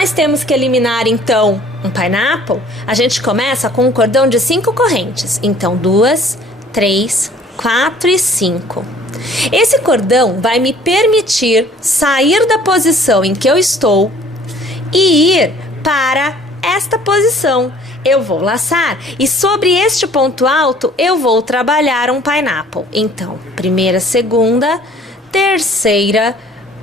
nós temos que eliminar, então, um pineapple, a gente começa com um cordão de 5 correntes. Então, 2, 3, 4 e 5. Esse cordão vai me permitir sair da posição em que eu estou e ir para esta posição. Eu vou laçar e sobre este ponto alto eu vou trabalhar um pineapple. Então, primeira, segunda, terceira,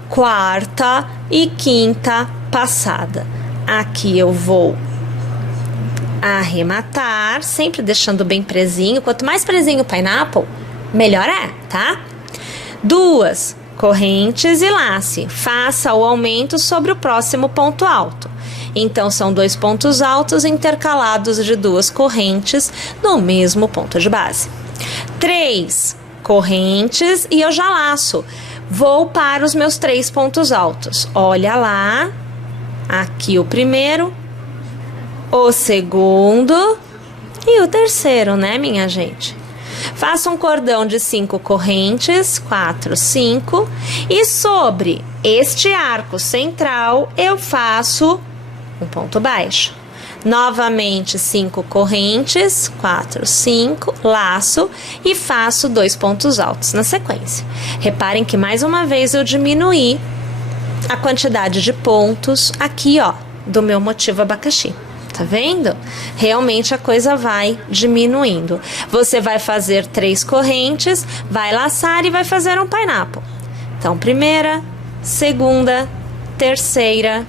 quarta e quinta passada. Aqui eu vou arrematar, sempre deixando bem presinho. Quanto mais presinho o pineapple, melhor é, tá? 2 correntes e lace. Faça o aumento sobre o próximo ponto alto. Então, são 2 pontos altos intercalados de 2 correntes no mesmo ponto de base. 3 correntes e eu já laço. Vou para os meus 3 pontos altos. Olha lá, aqui o primeiro, o segundo e o terceiro, né, minha gente? Faço um cordão de 5 correntes, 4, 5, e sobre este arco central eu faço um ponto baixo. Novamente 5 correntes, 4, 5, laço e faço 2 pontos altos na sequência. Reparem que mais uma vez eu diminuí a quantidade de pontos aqui, ó, do meu motivo abacaxi. Tá vendo? Realmente a coisa vai diminuindo. Você vai fazer 3 correntes, vai laçar e vai fazer um pineapple. Então, primeira, segunda, terceira,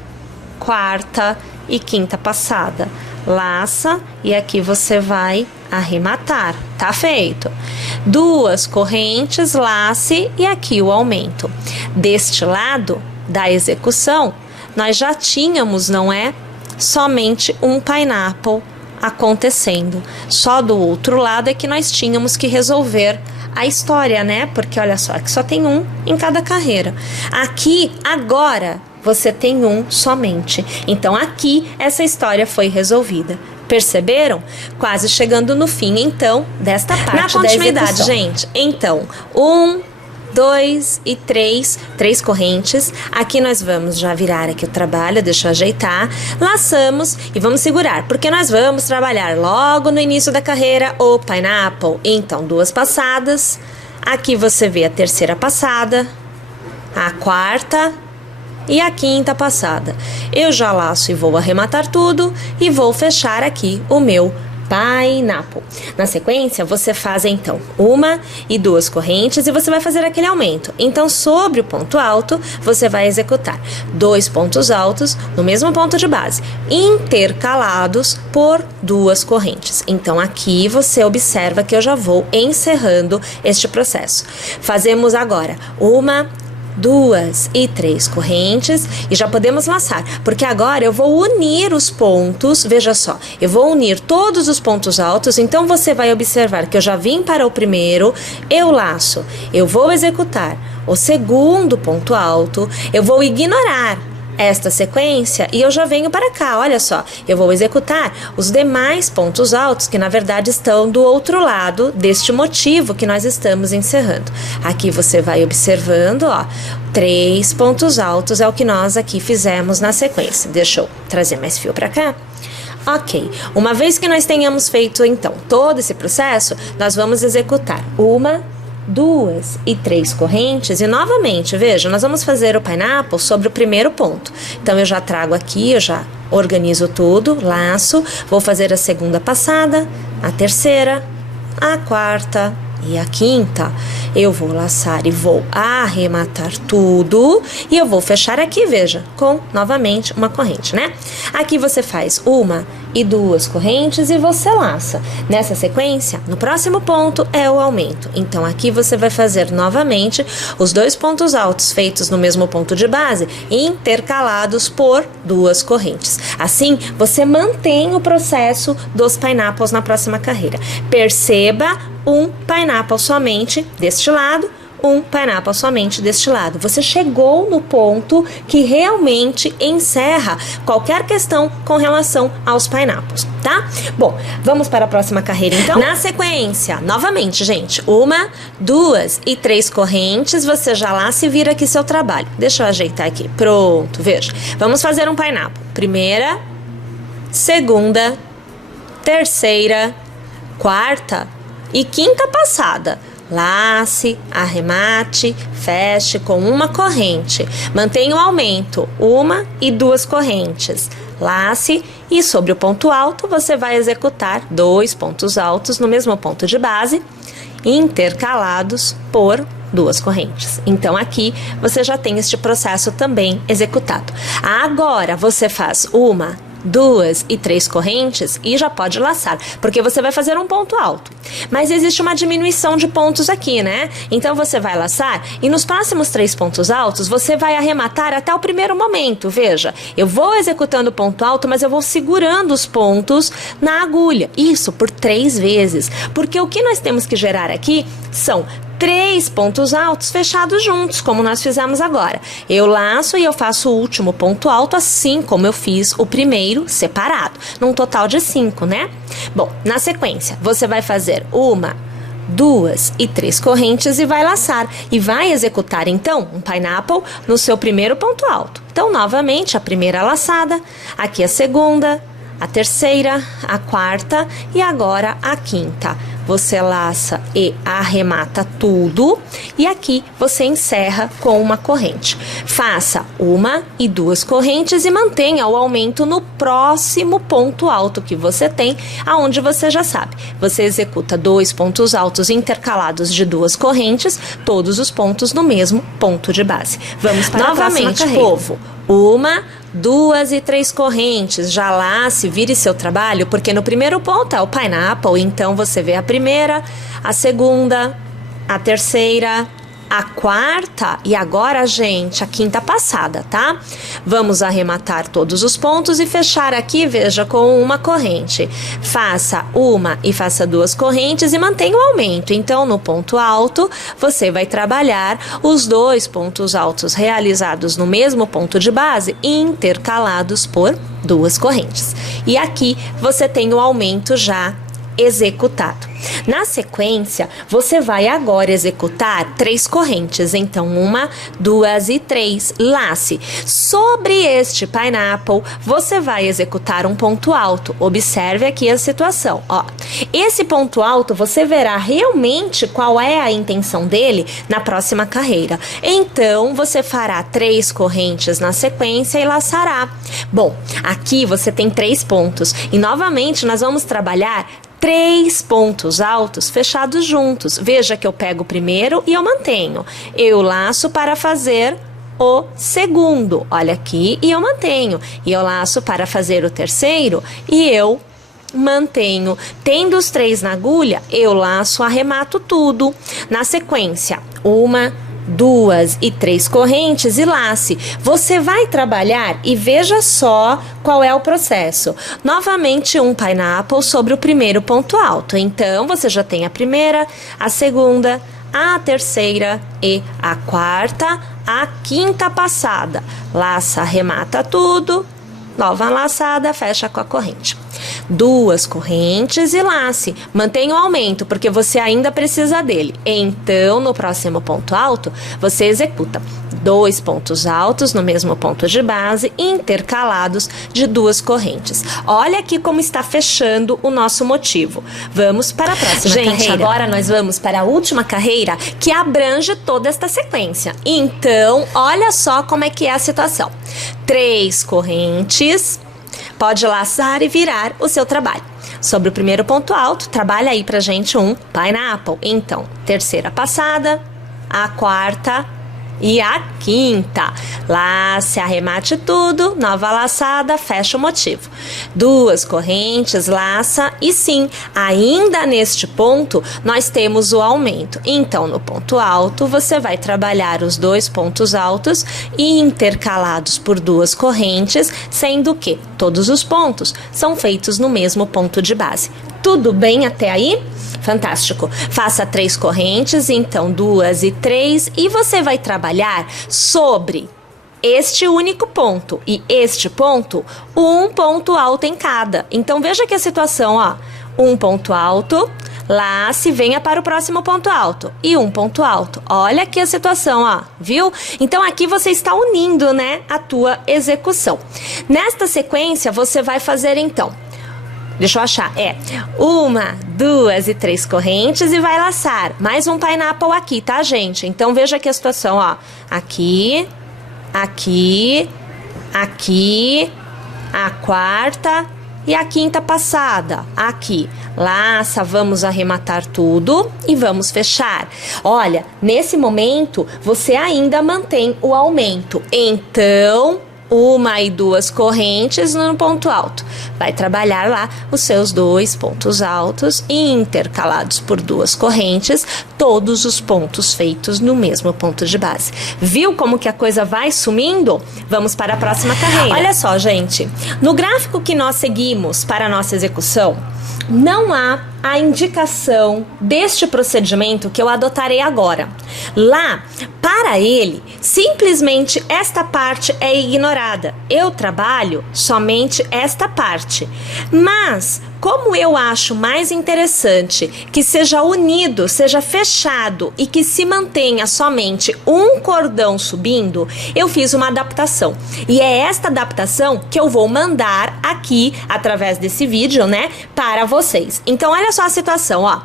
quarta e quinta passada. Laça e aqui você vai arrematar. Tá feito. 2 correntes, lace e aqui o aumento. Deste lado da execução, nós já tínhamos, não é? Somente um pineapple acontecendo. Só do outro lado é que nós tínhamos que resolver a história, né? Porque olha só, aqui só tem um em cada carreira. Aqui, agora, você tem um somente. Então, aqui, essa história foi resolvida. Perceberam? Quase chegando no fim, então, desta parte da execução. Na continuidade, gente. Então, 1, 2 e 3 correntes. Aqui nós vamos já virar aqui o trabalho, deixa eu ajeitar. Laçamos e vamos segurar, porque nós vamos trabalhar logo no início da carreira o pineapple. Então, 2 passadas. Aqui você vê a terceira passada, a quarta e a quinta passada. Eu já laço e vou arrematar tudo e vou fechar aqui o meu pineapple. Na sequência, você faz então 1 e 2 correntes e você vai fazer aquele aumento. Então, sobre o ponto alto, você vai executar 2 pontos altos no mesmo ponto de base, intercalados por 2 correntes. Então, aqui você observa que eu já vou encerrando este processo. Fazemos agora 1, 2 e 3 correntes e já podemos laçar, porque agora eu vou unir os pontos, veja só, eu vou unir todos os pontos altos, então você vai observar que eu já vim para o primeiro, eu laço, eu vou executar o segundo ponto alto, eu vou ignorar esta sequência e eu já venho para cá, olha só, eu vou executar os demais pontos altos que na verdade estão do outro lado deste motivo que nós estamos encerrando. Aqui você vai observando, ó, 3 pontos altos é o que nós aqui fizemos na sequência. Deixa eu trazer mais fio para cá. Ok, uma vez que nós tenhamos feito então todo esse processo, nós vamos executar 1, 2 e 3 correntes e novamente, veja, nós vamos fazer o pineapple sobre o primeiro ponto. Então, eu já trago aqui, eu já organizo tudo, laço, vou fazer a segunda passada, a terceira, a quarta e a quinta. Eu vou laçar e vou arrematar tudo e eu vou fechar aqui, veja, com novamente uma corrente, né? Aqui você faz 1 e 2 correntes e você laça. Nessa sequência, no próximo ponto é o aumento. Então, aqui você vai fazer novamente os 2 pontos altos feitos no mesmo ponto de base, intercalados por 2 correntes. Assim, você mantém o processo dos pineapples na próxima carreira. Perceba um pineapple somente deste lado, um pineapple somente deste lado. Você chegou no ponto que realmente encerra qualquer questão com relação aos pineapples, tá? Bom, vamos para a próxima carreira então. Na sequência, novamente, gente, 1, 2 e 3 correntes, você já lá se vira aqui seu trabalho. Deixa eu ajeitar aqui. Pronto, veja. Vamos fazer um pineapple. Primeira, segunda, terceira, quarta e quinta passada. Lace, arremate, feche com uma corrente. Mantenha o aumento, 1 e 2 correntes. Lace e sobre o ponto alto você vai executar 2 pontos altos no mesmo ponto de base, intercalados por 2 correntes. Então aqui você já tem este processo também executado. Agora você faz 1, 2 e 3 correntes e já pode laçar, porque você vai fazer um ponto alto. Mas existe uma diminuição de pontos aqui, né? Então você vai laçar e nos próximos 3 pontos altos você vai arrematar até o primeiro momento. Veja, eu vou executando o ponto alto, mas eu vou segurando os pontos na agulha. Isso por 3 vezes, porque o que nós temos que gerar aqui são 3 pontos altos fechados juntos, como nós fizemos agora. Eu laço e eu faço o último ponto alto, assim como eu fiz o primeiro separado, num total de 5, né? Bom, na sequência, você vai fazer 1, 2 e 3 correntes e vai laçar. E vai executar, então, um pineapple no seu primeiro ponto alto. Então, novamente, a primeira laçada, aqui a segunda, a terceira, a quarta e agora a quinta. Você laça e arremata tudo e aqui você encerra com uma corrente. Faça 1 e 2 correntes e mantenha o aumento no próximo ponto alto que você tem, aonde você já sabe. Você executa 2 pontos altos intercalados de 2 correntes, todos os pontos no mesmo ponto de base. Vamos para novamente, a próxima carreira. Povo. 1, 2 e 3 correntes, já lace, vire seu trabalho, porque no primeiro ponto é o pineapple, então você vê a primeira, a segunda, a terceira, a quarta e agora, gente, a quinta passada, tá? Vamos arrematar todos os pontos e fechar aqui, veja, com uma corrente. Faça 1 e faça 2 correntes e mantenha o aumento. Então, no ponto alto, você vai trabalhar os 2 pontos altos realizados no mesmo ponto de base, intercalados por 2 correntes. E aqui você tem o aumento já executado. Na sequência, você vai agora executar 3 correntes. Então, 1, 2 e 3. Lace. Sobre este pineapple, você vai executar um ponto alto. Observe aqui a situação. Ó, esse ponto alto, você verá realmente qual é a intenção dele na próxima carreira. Então, você fará 3 correntes na sequência e laçará. Bom, aqui você tem 3 pontos. E, novamente, nós vamos trabalhar 3 pontos altos fechados juntos. Veja que eu pego o primeiro e eu mantenho. Eu laço para fazer o segundo. Olha aqui, e eu mantenho. E eu laço para fazer o terceiro e eu mantenho. Tendo os 3 na agulha, eu laço, arremato tudo. Na sequência, 1, 2 e 3 correntes e lace. Você vai trabalhar e veja só qual é o processo. Novamente um pineapple sobre o primeiro ponto alto. Então, você já tem a primeira, a segunda, a terceira e a quarta, a quinta passada. Laça, arremata tudo. Nova laçada, fecha com a corrente. 2 correntes e lace. Mantenha o aumento, porque você ainda precisa dele. Então, no próximo ponto alto, você executa 2 pontos altos no mesmo ponto de base, intercalados de 2 correntes. Olha aqui como está fechando o nosso motivo. Vamos para a próxima carreira. Gente, agora nós vamos para a última carreira, que abrange toda esta sequência. Então, olha só como é que é a situação. 3 correntes, pode laçar e virar o seu trabalho. Sobre o primeiro ponto alto, trabalha aí pra gente um pineapple. Então, terceira passada, a quarta e a quinta. Lace, arremate tudo, nova laçada, fecha o motivo. 2 correntes, laça e sim, ainda neste ponto, nós temos o aumento. Então, no ponto alto, você vai trabalhar os 2 pontos altos e intercalados por 2 correntes, sendo que todos os pontos são feitos no mesmo ponto de base. Tudo bem até aí? Fantástico. Faça 3 correntes, então 2 e 3, e você vai trabalhar sobre este único ponto e este ponto, um ponto alto em cada. Então veja que a situação, ó, um ponto alto, lace, venha para o próximo ponto alto e um ponto alto. Olha aqui a situação, ó, viu? Então aqui você está unindo, né, a tua execução. Nesta sequência você vai fazer então, deixa eu achar, 1, 2 e 3 correntes e vai laçar. Mais um pineapple aqui, tá, gente? Então veja aqui a situação, ó, aqui, aqui, aqui, a quarta e a quinta passada, aqui. Laça, vamos arrematar tudo e vamos fechar. Olha, nesse momento, você ainda mantém o aumento. Então, 1 e 2 correntes no ponto alto. Vai trabalhar lá os seus 2 pontos altos e intercalados por 2 correntes, todos os pontos feitos no mesmo ponto de base. Viu como que a coisa vai sumindo? Vamos para a próxima carreira. Olha só, gente, no gráfico que nós seguimos para a nossa execução, não há a indicação deste procedimento que eu adotarei agora. Lá, para ele, simplesmente esta parte é ignorada. Eu trabalho somente esta parte. Mas, como eu acho mais interessante que seja unido, seja fechado e que se mantenha somente um cordão subindo, eu fiz uma adaptação. E é esta adaptação que eu vou mandar aqui, através desse vídeo, né, para vocês. Então, olha só a situação, ó.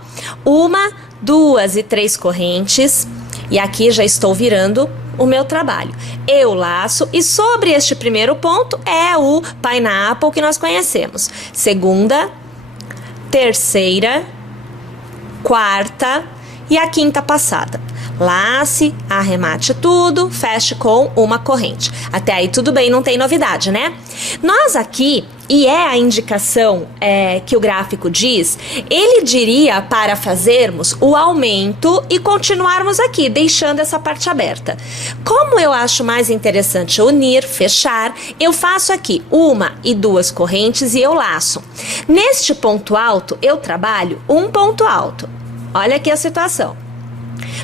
1, 2 e 3 correntes. E aqui já estou virando o meu trabalho. Eu laço e sobre este primeiro ponto é o pineapple que nós conhecemos. Segunda, terceira, quarta e a quinta passada. Lace, arremate tudo, feche com uma corrente. Até aí tudo bem, não tem novidade, né? Nós aqui, e é a indicação que o gráfico diz, ele diria para fazermos o aumento e continuarmos aqui, deixando essa parte aberta. Como eu acho mais interessante unir, fechar, eu faço aqui 1 e 2 correntes e eu laço. Neste ponto alto, eu trabalho um ponto alto. Olha aqui a situação.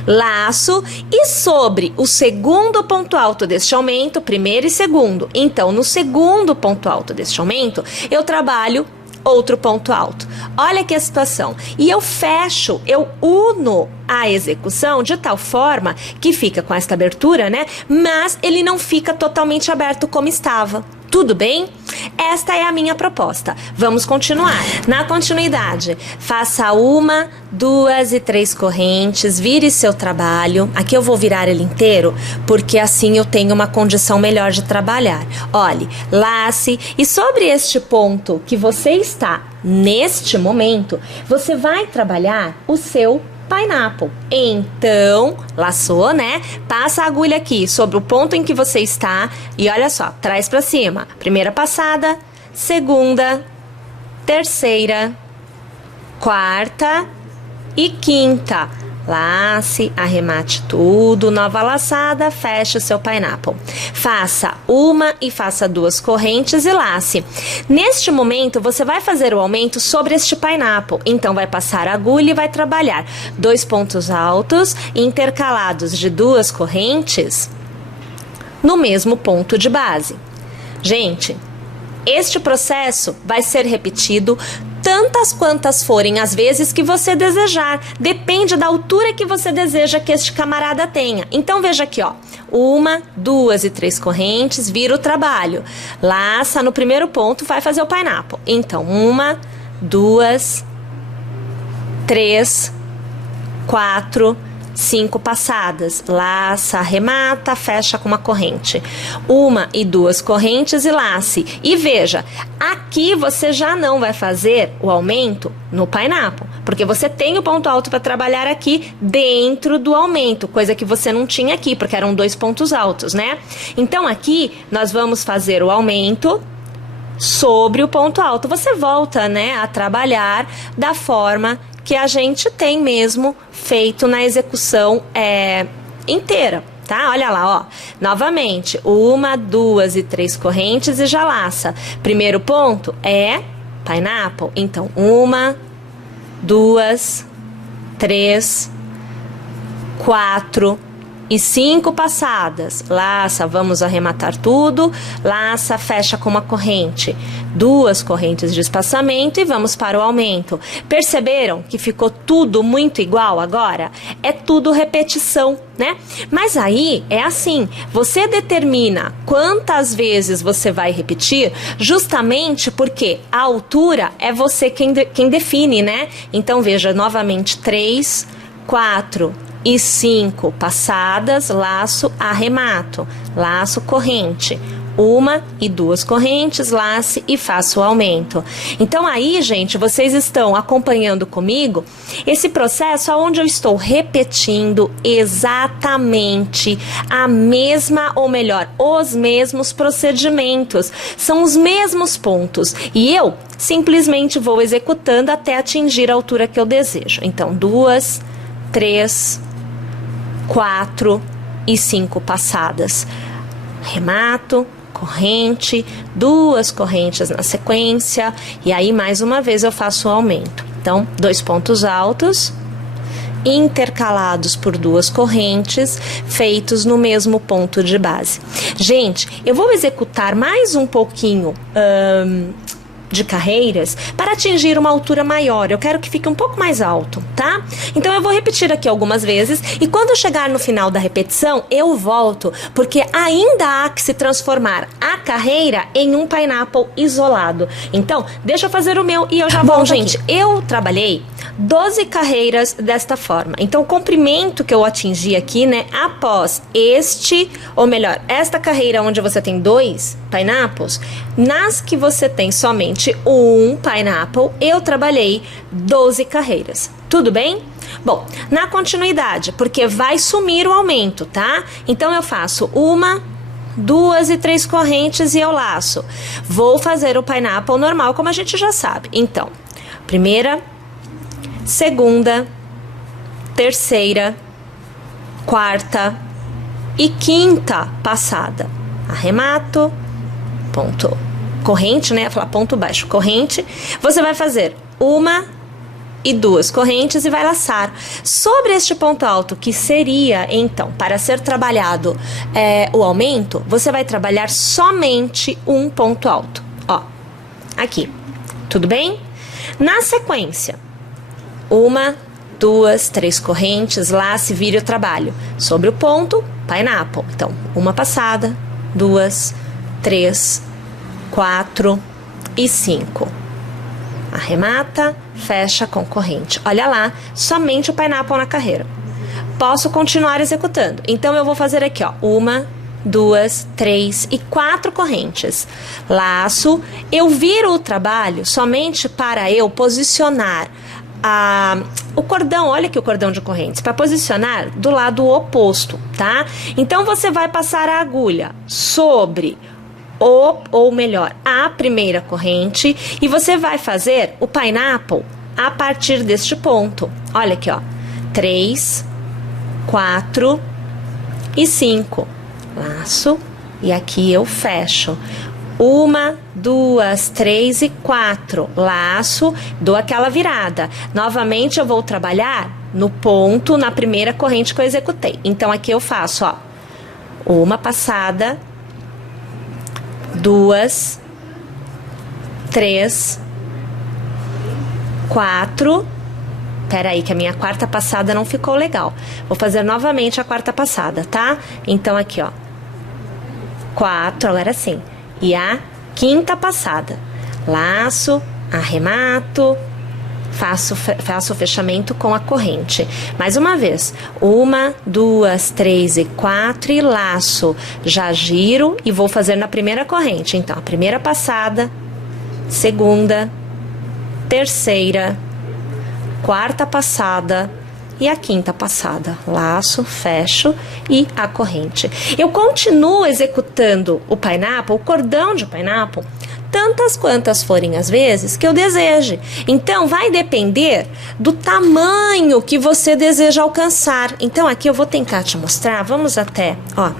Laço e sobre o segundo ponto alto deste aumento, primeiro e segundo. Então, no segundo ponto alto deste aumento, eu trabalho outro ponto alto. Olha aqui a situação. E eu fecho, eu uno a execução de tal forma que fica com esta abertura, né? Mas ele não fica totalmente aberto como estava. Tudo bem? Esta é a minha proposta. Vamos continuar. Na continuidade, faça 1, 2 e 3 correntes, vire seu trabalho. Aqui eu vou virar ele inteiro, porque assim eu tenho uma condição melhor de trabalhar. Olhe, lace e sobre este ponto que você está neste momento, você vai trabalhar o seu pineapple. Então, laçou, né? Passa a agulha aqui sobre o ponto em que você está e olha só, traz pra cima. Primeira passada, segunda, terceira, quarta e quinta. Lace, arremate tudo, nova laçada, feche o seu pineapple. Faça 1 e faça 2 correntes e lace. Neste momento, você vai fazer o aumento sobre este pineapple. Então, vai passar a agulha e vai trabalhar 2 pontos altos intercalados de 2 correntes no mesmo ponto de base. Gente, este processo vai ser repetido tantas quantas forem as vezes que você desejar. Depende da altura que você deseja que este camarada tenha. Então, veja aqui, ó. 1, 2 e 3 correntes, vira o trabalho. Laça no primeiro ponto, vai fazer o pineapple. Então, 1, 2, 3, 4, 5 passadas. Laça, arremata, fecha com uma corrente. 1 e 2 correntes e lace. E veja, aqui você já não vai fazer o aumento no pineapple, porque você tem o ponto alto para trabalhar aqui dentro do aumento, coisa que você não tinha aqui, porque eram 2 pontos altos, né? Então aqui nós vamos fazer o aumento sobre o ponto alto. Você volta, né, a trabalhar da forma que a gente tem mesmo feito na execução inteira, tá? Olha lá, ó. Novamente, 1, 2 e 3 correntes e já laça. Primeiro ponto é pineapple. Então, 1, 2, 3, 4 e 5 passadas. Laça, vamos arrematar tudo. Laça, fecha com uma corrente. 2 correntes de espaçamento e vamos para o aumento. Perceberam que ficou tudo muito igual agora? É tudo repetição, né? Mas aí é assim, você determina quantas vezes você vai repetir, justamente porque a altura é você quem define, né? Então veja, novamente, 3, 4 e 5 passadas, laço, arremato, laço, corrente. 1 e 2 correntes, lace e faço o aumento. Então aí, gente, vocês estão acompanhando comigo esse processo onde eu estou repetindo exatamente a mesma, ou melhor, os mesmos procedimentos. São os mesmos pontos. E eu simplesmente vou executando até atingir a altura que eu desejo. Então, 2, 3, 4 e 5 passadas. Arremato, corrente, 2 correntes na sequência, e aí mais uma vez eu faço o aumento. Então, 2 pontos altos, intercalados por 2 correntes, feitos no mesmo ponto de base. Gente, eu vou executar mais um pouquinho de carreiras para atingir uma altura maior. Eu quero que fique um pouco mais alto, tá? Então eu vou repetir aqui algumas vezes e quando eu chegar no final da repetição, eu volto, porque ainda há que se transformar a carreira em um pineapple isolado. Então, deixa eu fazer o meu e eu já volto. Bom, gente, eu trabalhei 12 carreiras desta forma. Então, o comprimento que eu atingi aqui, né, após esta carreira onde você tem 2 pineapples, nas que você tem somente um pineapple, eu trabalhei 12 carreiras. Tudo bem? Bom, na continuidade, porque vai sumir o aumento, tá? Então, eu faço 1, 2 e 3 correntes e eu laço. Vou fazer o pineapple normal, como a gente já sabe. Então, primeira, segunda, terceira, quarta e quinta passada. Arremato, ponto, corrente, né? Falar ponto baixo, corrente. Você vai fazer 1 e 2 correntes e vai laçar. Sobre este ponto alto, que seria, então, para ser trabalhado o aumento, você vai trabalhar somente um ponto alto. Ó, aqui. Tudo bem? Na sequência, 1, 2, 3 correntes, lace, vire o trabalho. Sobre o ponto, pineapple. Então, 1 passada, 2, 3, 4 e 5. Arremata, fecha com corrente. Olha lá, somente o pineapple na carreira. Posso continuar executando. Então, eu vou fazer aqui, ó, 1, 2, 3 e 4 correntes. Laço, eu viro o trabalho somente para eu posicionar o cordão, olha aqui o cordão de correntes, para posicionar do lado oposto, tá? Então, você vai passar a agulha sobre a primeira corrente e você vai fazer o pineapple a partir deste ponto. Olha aqui, ó, 3, 4 e 5. Laço e aqui eu fecho. 1, 2, 3 e 4. Laço, dou aquela virada. Novamente eu vou trabalhar no ponto, na primeira corrente que eu executei. Então aqui eu faço, ó, 1 passada, 2, 3, 4. Peraí, que a minha quarta passada não ficou legal. Vou fazer novamente a quarta passada, tá? Então aqui, ó, 4, agora sim. E a quinta passada. Laço, arremato, faço o fechamento com a corrente. Mais uma vez. 1, 2, 3 e 4 e laço. Já giro e vou fazer na primeira corrente. Então, a primeira passada, segunda, terceira, quarta passada e a quinta passada. Laço, fecho e a corrente. Eu continuo executando o pineapple, o cordão de pineapple, tantas quantas forem as vezes que eu deseje. Então, vai depender do tamanho que você deseja alcançar. Então, aqui eu vou tentar te mostrar. Vamos até, ó.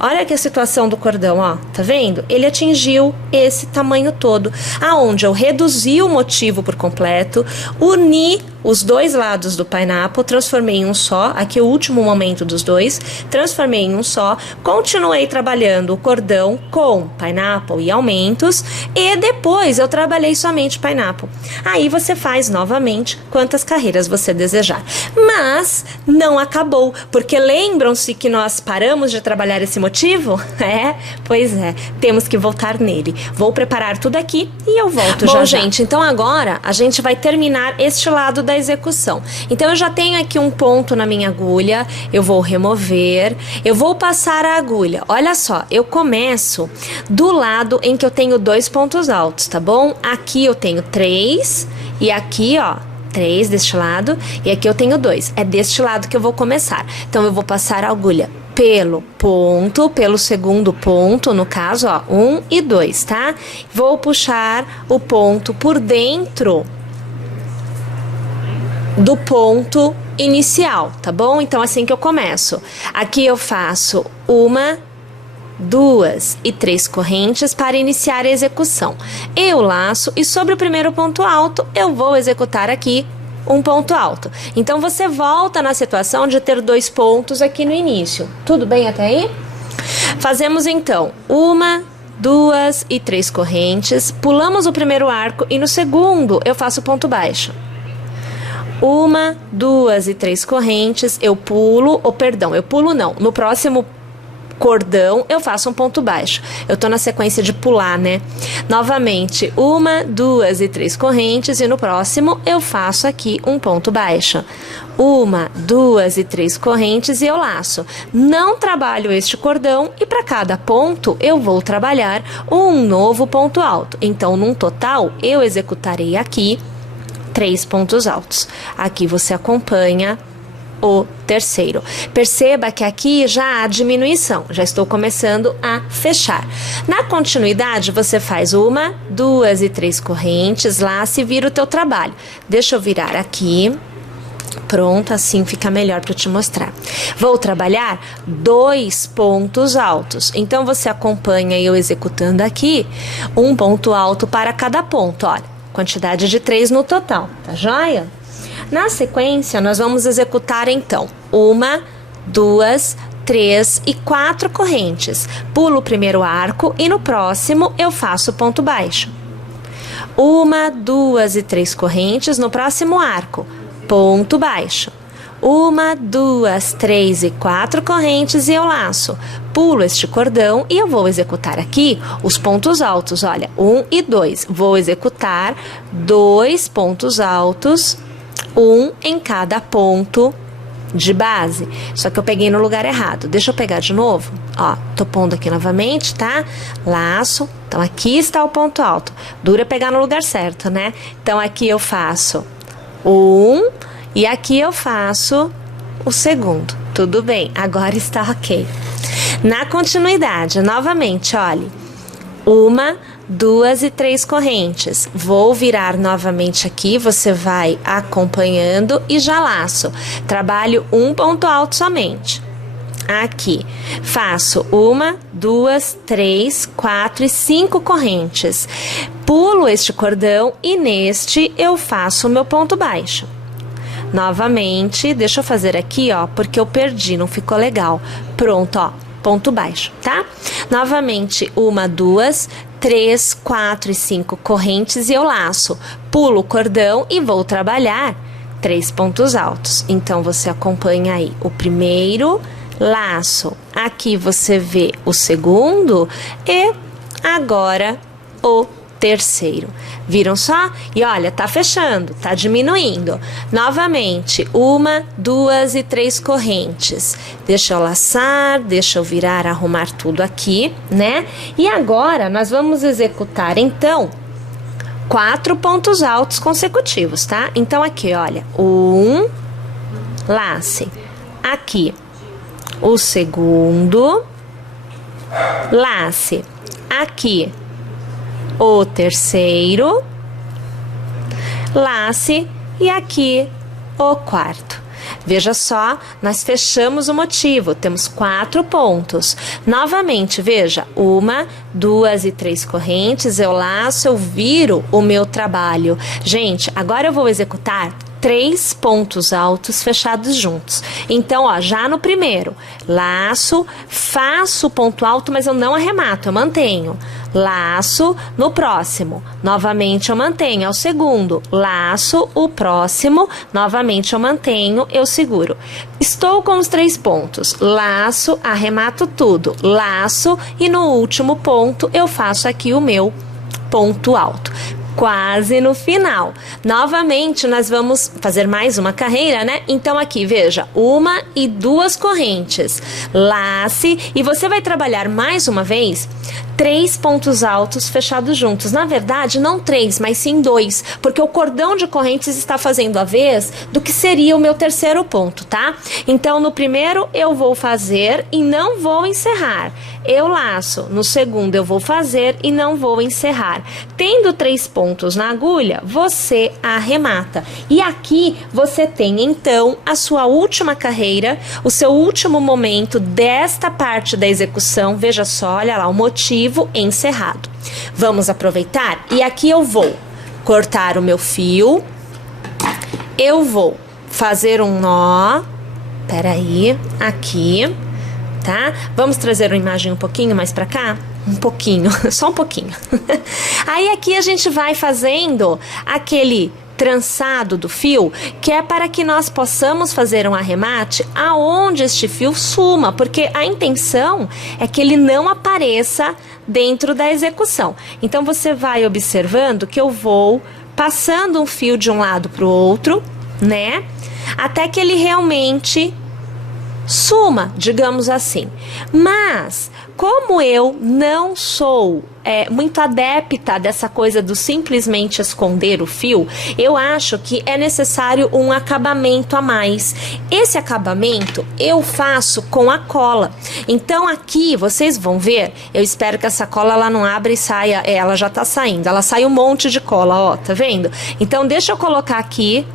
Olha aqui a situação do cordão, ó. Tá vendo? Ele atingiu esse tamanho todo, aonde eu reduzi o motivo por completo, uni os dois lados do pineapple, transformei em um só, aqui o último momento dos dois, transformei em um só, continuei trabalhando o cordão com pineapple e aumentos, e depois eu trabalhei somente pineapple. Aí você faz novamente quantas carreiras você desejar. Mas não acabou, porque lembram-se que nós paramos de trabalhar esse motivo? Pois é, temos que voltar nele. Vou preparar tudo aqui e eu volto já. Bom, gente, então agora a gente vai terminar este lado da execução. Então eu já tenho aqui um ponto na minha agulha, eu vou remover, eu vou passar a agulha. Olha só, eu começo do lado em que eu tenho 2 pontos altos, tá bom? Aqui eu tenho 3 e aqui, ó, 3 deste lado e aqui eu tenho 2. É deste lado que eu vou começar. Então eu vou passar a agulha pelo ponto, pelo segundo ponto, no caso, ó, 1 e 2, tá? Vou puxar o ponto por dentro do ponto inicial, tá bom? Então, assim que eu começo. Aqui eu faço 1, 2 e 3 correntes para iniciar a execução. Eu laço e sobre o primeiro ponto alto, eu vou executar aqui um ponto alto. Então, você volta na situação de ter 2 pontos aqui no início. Tudo bem até aí? Fazemos, então, 1, 2 e 3 correntes, pulamos o primeiro arco e no segundo eu faço ponto baixo. 1, 2 e 3 correntes, eu pulo, eu pulo não, no próximo cordão eu faço um ponto baixo. Eu tô na sequência de pular, né? Novamente, 1, 2 e 3 correntes e no próximo eu faço aqui um ponto baixo. 1, 2 e 3 correntes e eu laço. Não trabalho este cordão e para cada ponto eu vou trabalhar um novo ponto alto. Então, num total, eu executarei aqui 3 pontos altos. Aqui você acompanha o terceiro. Perceba que aqui já há diminuição, já estou começando a fechar. Na continuidade, você faz 1, 2 e 3 correntes, lá se vira o teu trabalho. Deixa eu virar aqui. Pronto, assim fica melhor para te mostrar. Vou trabalhar 2 pontos altos. Então, você acompanha eu executando aqui um ponto alto para cada ponto, olha. Quantidade de 3 no total, tá joia? Na sequência, nós vamos executar, então, 1, 2, 3 e 4 correntes. Pulo o primeiro arco e no próximo eu faço ponto baixo. 1, 2 e 3 correntes no próximo arco, ponto baixo. 1, 2, 3 e 4 correntes e eu laço. Pulo este cordão e eu vou executar aqui os pontos altos, olha, 1 e 2. Vou executar 2 pontos altos, 1 em cada ponto de base. Só que eu peguei no lugar errado. Deixa eu pegar de novo. Ó, tô pondo aqui novamente, tá? Laço. Então, aqui está o ponto alto. Dura pegar no lugar certo, né? Então, aqui eu faço 1 e aqui eu faço o segundo. Tudo bem, agora está ok. Na continuidade, novamente, olhe. 1, 2 e 3 correntes. Vou virar novamente aqui, você vai acompanhando e já laço. Trabalho um ponto alto somente. Aqui, faço 1, 2, 3, 4 e 5 correntes. Pulo este cordão e neste eu faço o meu ponto baixo. Novamente, deixa eu fazer aqui, ó, porque eu perdi, não ficou legal. Pronto, ó, ponto baixo, tá? Novamente, 1, 2, 3, 4 e 5 correntes e eu laço. Pulo o cordão e vou trabalhar 3 pontos altos. Então, você acompanha aí o primeiro, laço. Aqui você vê o segundo e agora o terceiro. Viram só? E olha, tá fechando, tá diminuindo. Novamente, 1, 2 e 3 correntes. Deixa eu laçar, deixa eu virar, arrumar tudo aqui, né? E agora, nós vamos executar, então, 4 pontos altos consecutivos, tá? Então, aqui, olha, 1, lace. Aqui, o segundo, lace. Aqui, o terceiro, lace e aqui o quarto. Veja só, nós fechamos o motivo, temos 4 pontos. Novamente, veja, 1, 2 e 3 correntes, eu laço, eu viro o meu trabalho. Gente, agora eu vou executar 3 pontos altos fechados juntos. Então, ó, já no primeiro, laço, faço o ponto alto, mas eu não arremato, eu mantenho. Laço, no próximo, novamente eu mantenho, é o segundo. Laço, o próximo, novamente eu mantenho, eu seguro. Estou com os 3 pontos, laço, arremato tudo, laço e no último ponto eu faço aqui o meu ponto alto. Quase no final. Novamente, nós vamos fazer mais uma carreira, né? Então, aqui, veja, 1 e 2 correntes. Lace, e você vai trabalhar mais uma vez 3 pontos altos fechados juntos. Na verdade, não 3, mas sim 2, porque o cordão de correntes está fazendo a vez do que seria o meu terceiro ponto, tá? Então, no primeiro, eu vou fazer e não vou encerrar. Eu laço. No segundo, eu vou fazer e não vou encerrar. Tendo 3 pontos na agulha, você arremata. E aqui você tem, então, a sua última carreira, o seu último momento desta parte da execução. Veja só, olha lá, o motivo encerrado. Vamos aproveitar? E aqui eu vou cortar o meu fio. Eu vou fazer um nó. Peraí, aqui. Tá? Vamos trazer uma imagem um pouquinho mais pra cá? Um pouquinho, só um pouquinho. Aí aqui a gente vai fazendo aquele trançado do fio, que é para que nós possamos fazer um arremate aonde este fio suma, porque a intenção é que ele não apareça dentro da execução. Então você vai observando que eu vou passando um fio de um lado para o outro, né? Até que ele realmente suma, digamos assim. Mas, como eu não sou muito adepta dessa coisa do simplesmente esconder o fio, eu acho que é necessário um acabamento a mais. Esse acabamento eu faço com a cola. Então aqui, vocês vão ver, eu espero que essa cola ela não abra e saia, ela já tá saindo, ela sai um monte de cola, ó, tá vendo? Então deixa eu colocar aqui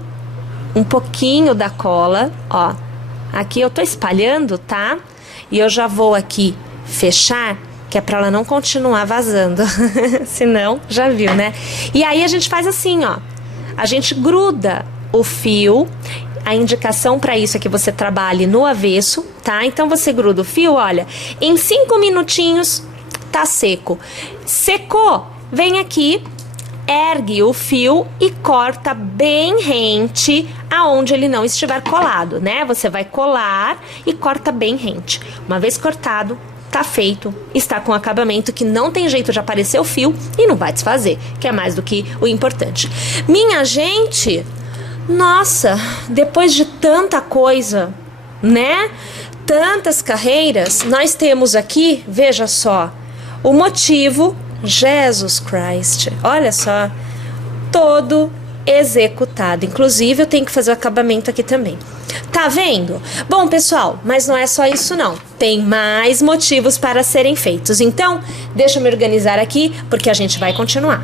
um pouquinho da cola, ó. Aqui eu tô espalhando, tá? E eu já vou aqui fechar, que é pra ela não continuar vazando. Senão, já viu, né? E aí a gente faz assim, ó. A gente gruda o fio. A indicação para isso é que você trabalhe no avesso, tá? Então você gruda o fio, olha, em 5 minutinhos tá seco. Secou, vem aqui, ergue o fio e corta bem rente aonde ele não estiver colado, né? Você vai colar e corta bem rente. Uma vez cortado, tá feito, está com acabamento que não tem jeito de aparecer o fio e não vai desfazer, que é mais do que o importante. Minha gente, nossa, depois de tanta coisa, né? Tantas carreiras, nós temos aqui, veja só, o motivo Jesus Christ, olha só, todo executado. Inclusive, eu tenho que fazer o acabamento aqui também. Tá vendo? Bom, pessoal, mas não é só isso não. Tem mais motivos para serem feitos. Então, deixa eu me organizar aqui, porque a gente vai continuar.